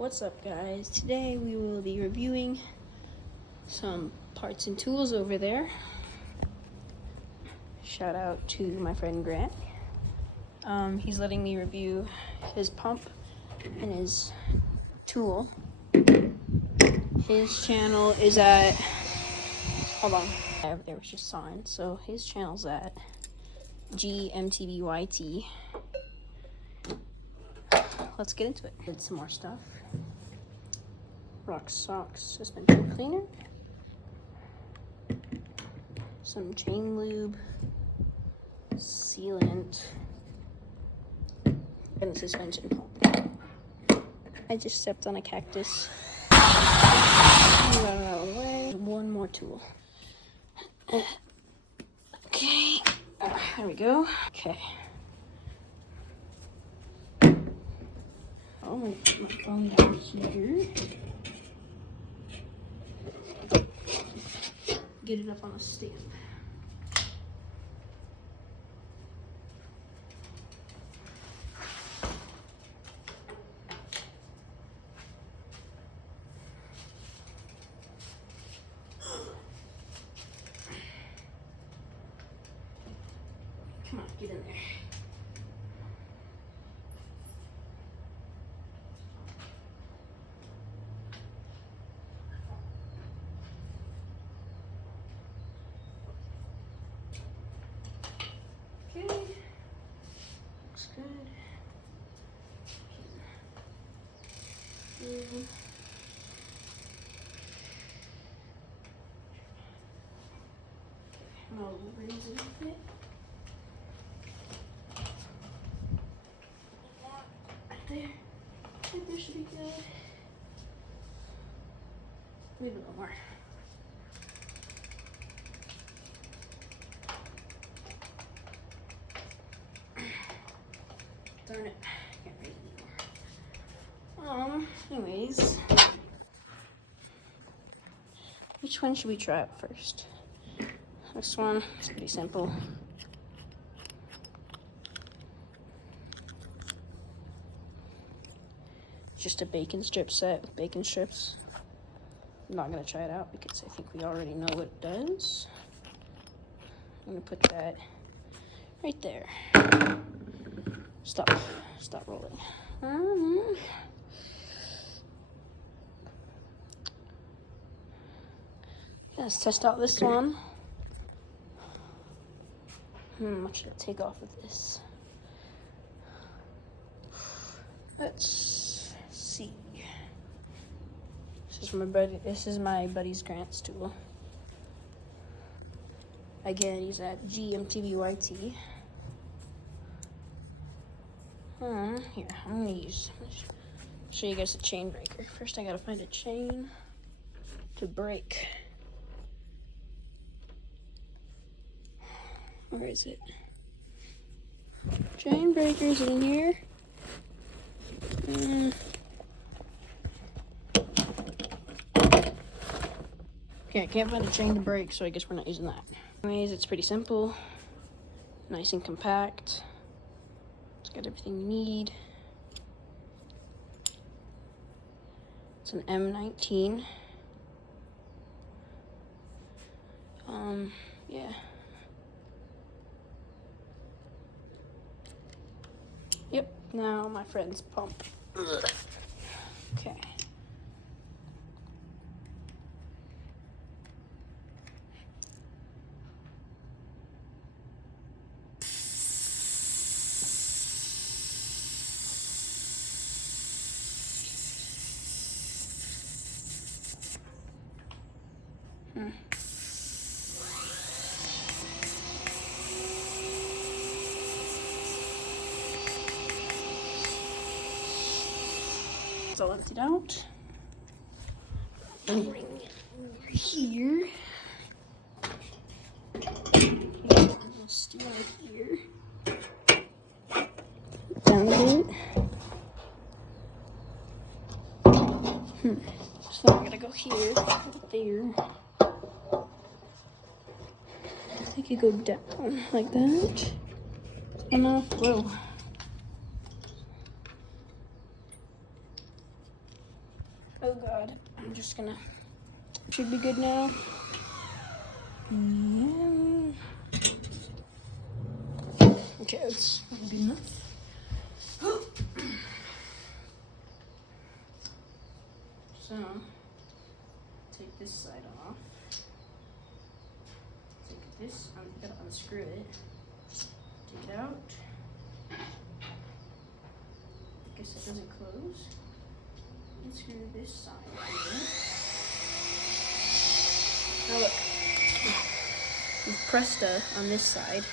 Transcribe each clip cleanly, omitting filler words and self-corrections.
What's up, guys? Today we will be reviewing some parts and tools over there. Shout out to my friend Grant. He's letting me review his pump and his tool. His channel is at, hold on, there was just sign. So his channel's at GMTBYT. Let's get into it. Did some more stuff. Rock Socks suspension cleaner, some chain lube, sealant, and the suspension pump. I just stepped on a cactus. Got it out of the way. One more tool. Okay, there we go. Okay. I'm gonna put my phone down here. Get it up on a stand. Come on, get in there. Okay, looks good. I'll raise it a bit. Right there. I think this should be good. Maybe a little more. Darn it, can't read anymore. Anyways, which one should we try out first? This one, it's pretty simple. Just a bacon strip set with bacon strips. I'm not gonna try it out because I think we already know what it does. I'm gonna put that right there. Stop rolling. Let's test out this one. What should I take off of this? Let's see. This is my buddy's Grant's tool. Again, he's at GMTBYT. Here, I'm gonna show you guys the chain breaker. First, I gotta find a chain to break. Where is it? Chain breaker's in here. Okay, I can't find a chain to break, so I guess we're not using that. Anyways, it's pretty simple. Nice and compact. It's got everything you need. It's an M19. Yeah. Yep, now my friend's pump. Ugh. Okay. It's all emptied out. Bring it over here. We'll steal it here. Down a bit. So I'm gonna go here, there. I think you go down like that. Oh no, whoa. Oh God, I'm just gonna, should be good now. Yeah. Okay, it's good enough. So, take this side off. Take this, I'm gonna unscrew it. Take it out. I guess it doesn't close. Unscrew this side here. Now look, you've pressed on this side,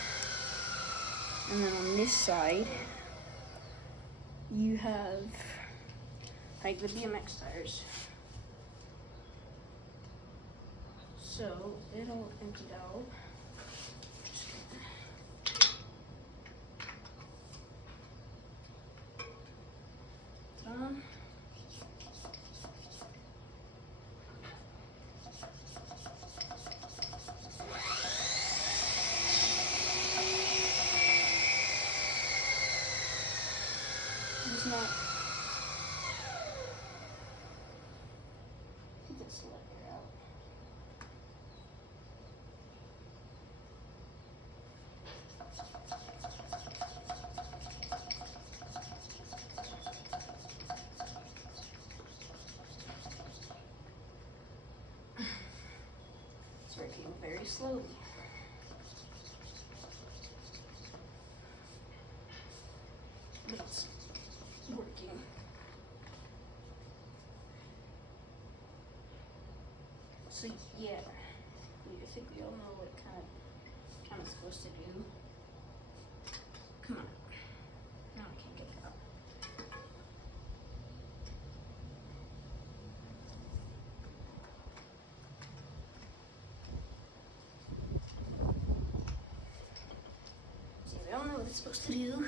and then on this side, you have like the BMX tires. So it'll empty out. Done. It's not. Get this letter out. It's working very slowly. But it's working. So yeah, I think we all know what kind of supposed to do. Come on. No, I can't get it out. So we all know what it's supposed to do.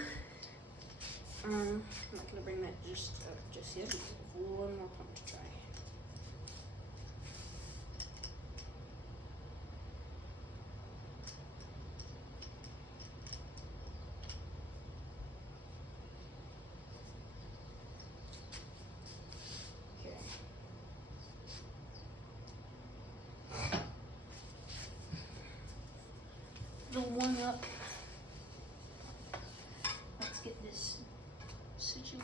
I'm not gonna bring that just yet. We have one more pump to try. The one up. Let's get this situated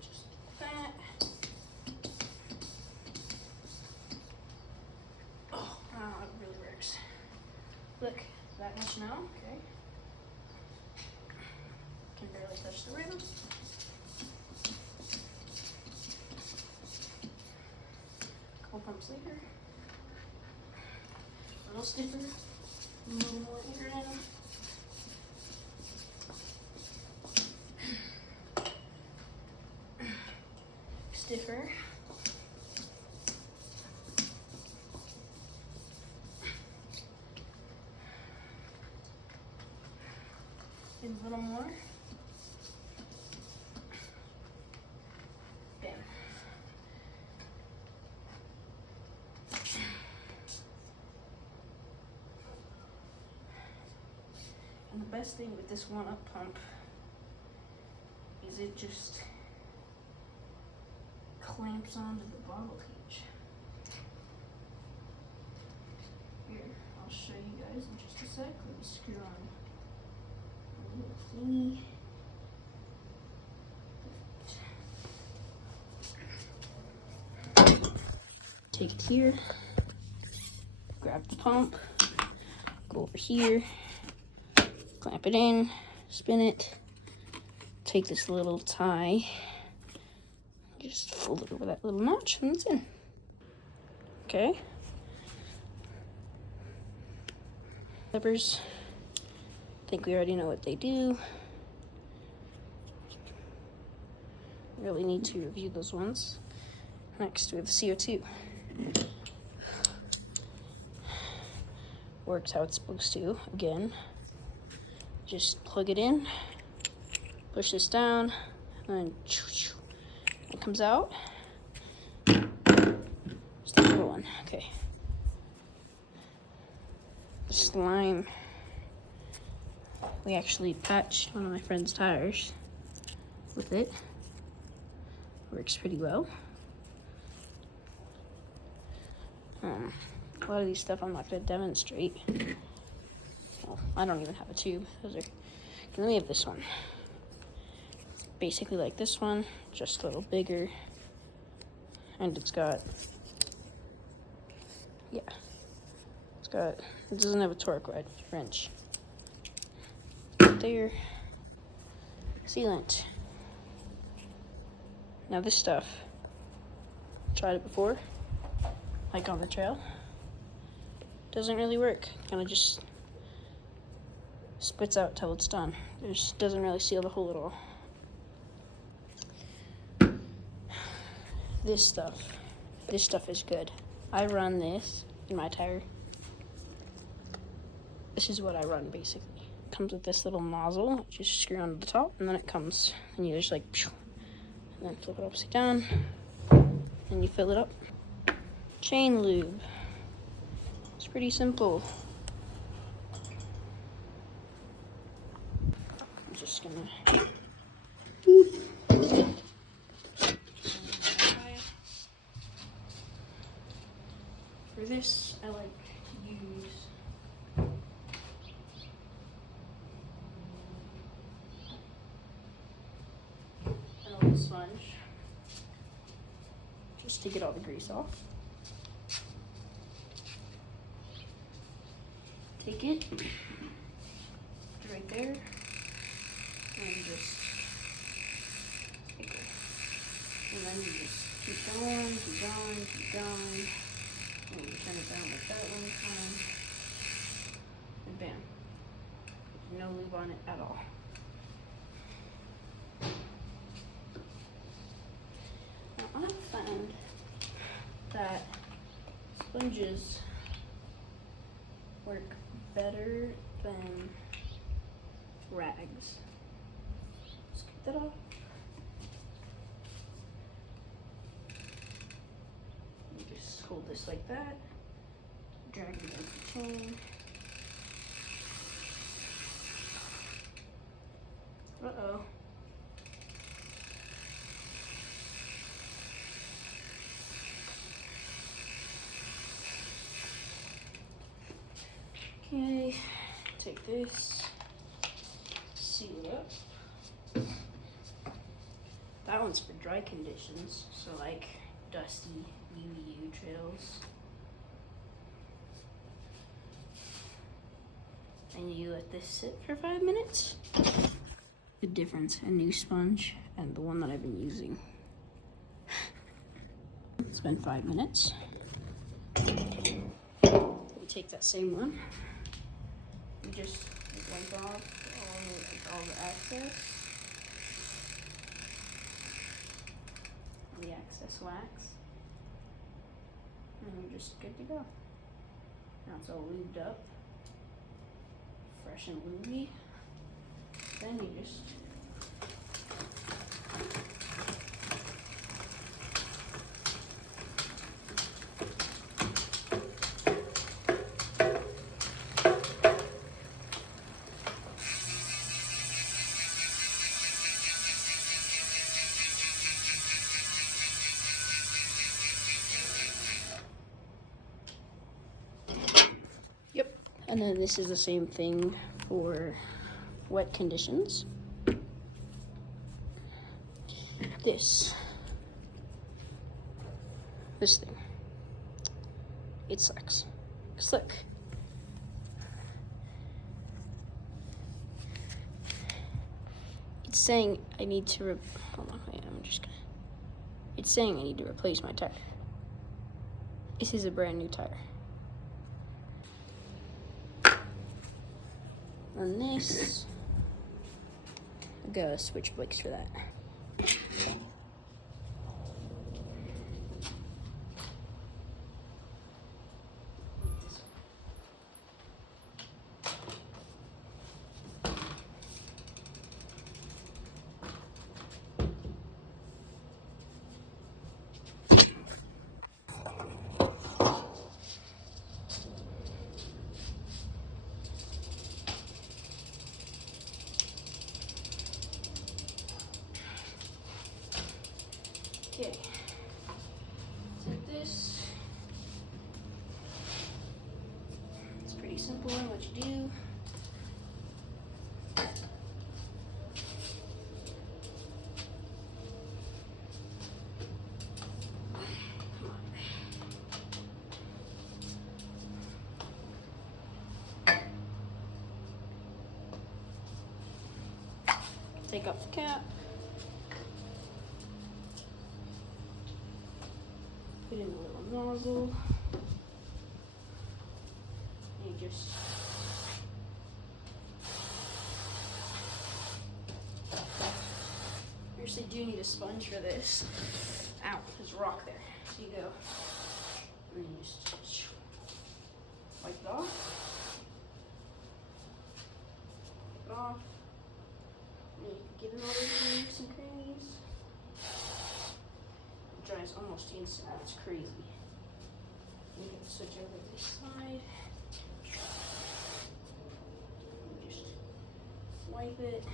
just like that. Oh, it really works. Look, that much now, okay. Can barely touch the rim. Couple pumps later. A little stiffer. A little more air in. Stiffer. And a little more. Bam. And the best thing with this one-up pump is it just clamps onto the bottle cage. Here, I'll show you guys in just a sec. Let me screw on a little thingy. Take it here, grab the pump, go over here, clamp it in, spin it, take this little tie, just fold it over that little notch, and it's in. Okay. Levers, I think we already know what they do. Really need to review those ones. Next, we have CO2. Works how it's supposed to, again. Just plug it in, push this down, and it comes out. Step number one, okay. Slime. We actually patched one of my friend's tires with it. Works pretty well. A lot of these stuff I'm not going to demonstrate. Well, I don't even have a tube. Let me have this one. It's basically like this one, just a little bigger. And it doesn't have a torque wrench. There. Sealant. Now this stuff, tried it before, like on the trail. Doesn't really work. Kind of just spits out till it's done. It just doesn't really seal the hole at all. This stuff is good. I run this in my tire. This is what I run basically. It comes with this little nozzle, just screw on the top, and then it comes, and you just like, and then flip it upside down, and you fill it up. Chain lube. It's pretty simple. I'm just gonna for this, I like to use an old sponge just to get all the grease off. Take it right there and just take it. And then you just keep going. And you turn it down like that one time. And bam. No lube on it at all. Now I've found that sponges work better than rags. Just get that off. You just hold this like that, drag it into the chain. Uh-oh. Okay, take this, seal it up. That one's for dry conditions, so like dusty UU trails. And you let this sit for 5 minutes. The difference, a new sponge and the one that I've been using. It's been 5 minutes. We take that same one. You just wipe off all the excess. The excess wax. And you're just good to go. Now it's all lubed up. Fresh and lubey. Then you just and then this is the same thing for wet conditions. This thing, it sucks. Slick. It's saying I need to hold on, wait, it's saying I need to replace my tire. This is a brand new tire. On this, I gotta switch brakes for that. Okay, take this, simple in what you do. Take off the cap. Put in a little nozzle. And you just you actually do need a sponge for this. Ow, there's a rock there. So you go and you just wipe it off. Wipe it off. And you can get it all those nooks and crannies. It dries almost instantly. It's crazy. You can switch over to this side. Just wipe it.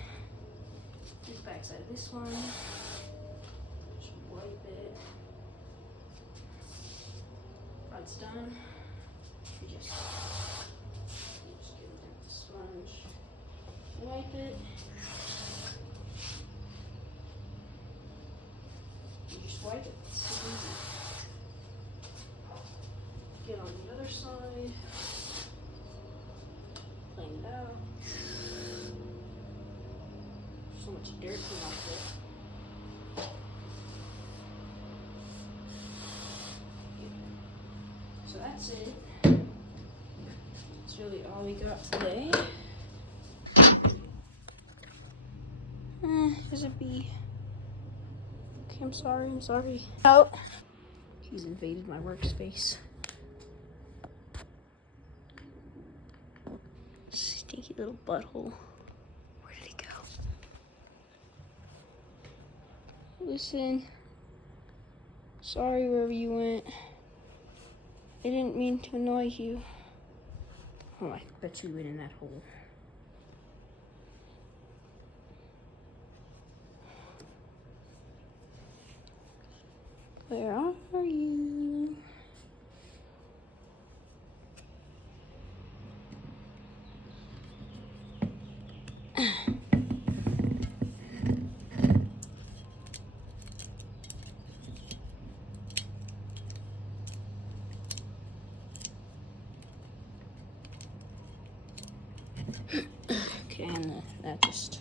Do the back side of this one. Just wipe it. That's done. You just get it with the sponge. Wipe it. You just wipe it. It's so easy. Get on the other side. Clean it out. So much dirt came off it. So that's it. That's really all we got today. There's a bee. Okay, I'm sorry. Out. He's invaded my workspace. Stinky little butthole. Where did he go? Listen. Sorry wherever you went. I didn't mean to annoy you. Oh, I bet you went in that hole. Where are you? Okay, and that just